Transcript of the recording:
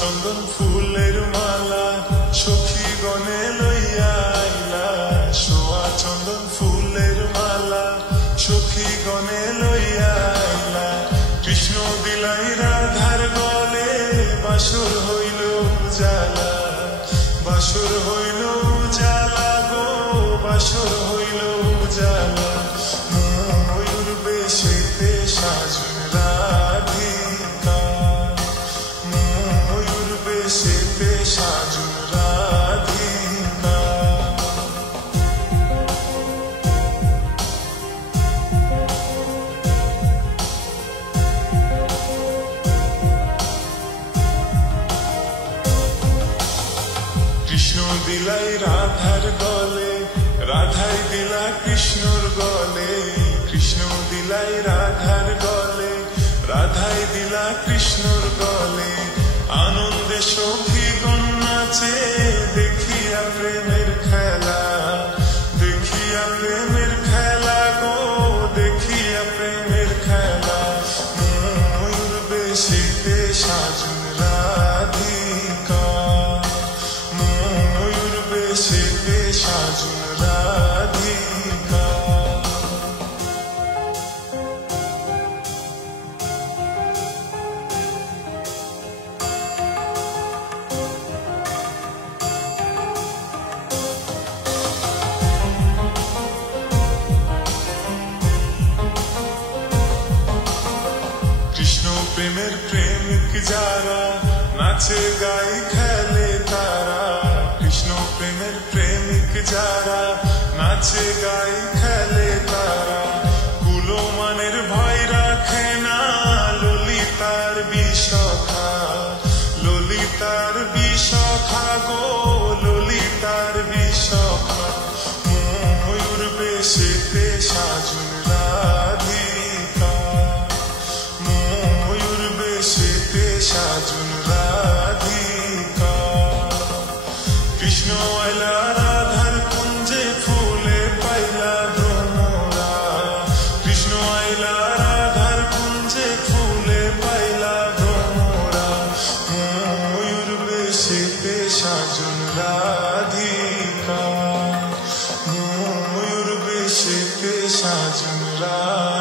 চন্দন ফুলের মালা সখী গনে লইয়া আইলা, সোয়া চন্দন ফুলের মালা সখী গনে লইয়া আইলা। কৃষ্ণ দিলাই রাধার গলে, বাসর হইল উজালা, বাসর হইল উজালা গো, বাসর হইল উজালা। ময়ূর বেশেতে সাজন রাধিকা, ময়ূর বেশেতে সাজন রাধিকা। কৃষ্ণ দিলাই রাধার গলে, রাধাই দিলা কৃষ্ণর গলে। কৃষ্ণ দিলাই রাধার গলে, রাধাই দিলা কৃষ্ণর গলে। আনন্দে সখীগণ নাচে, দেখিয়া প্রেমের খেলা, দেখিয়া প্রেমের খেলা গো, দেখিয়া প্রেমের খেলা। ময়ূর বেশেতে সাজন রাধিকা, ময়ূর বেশেতে সাজন রাধিকা। কৃষ্ণ প্রেমের প্রেমিক যারা, নাচে গাই খেলে তারা। কৃষ্ণ প্রেমের প্রেমিক যারা, নাচে গাই খেলে তারা। কুলমানের ভয় রাখে না, ললিতার বিষখা, ললিতার বিষখা গো, ললিতার বিষখা। ময়ূর বেশেতে সাজন রাধিকা, ময়ূর বেশেতে সাজন রাধিকা। কৃষ্ণ আইলা রাধার কুঞ্জে, ফুলে পাইলা ভ্রমরা। কৃষ্ণ আইলা রাধার কুঞ্জে, ফুলে পাইলা ভ্রমরা। ময়ূর বেশেতে সাজন রাধিকা, ময়ূর বেশেতে সাজন রাধিকা।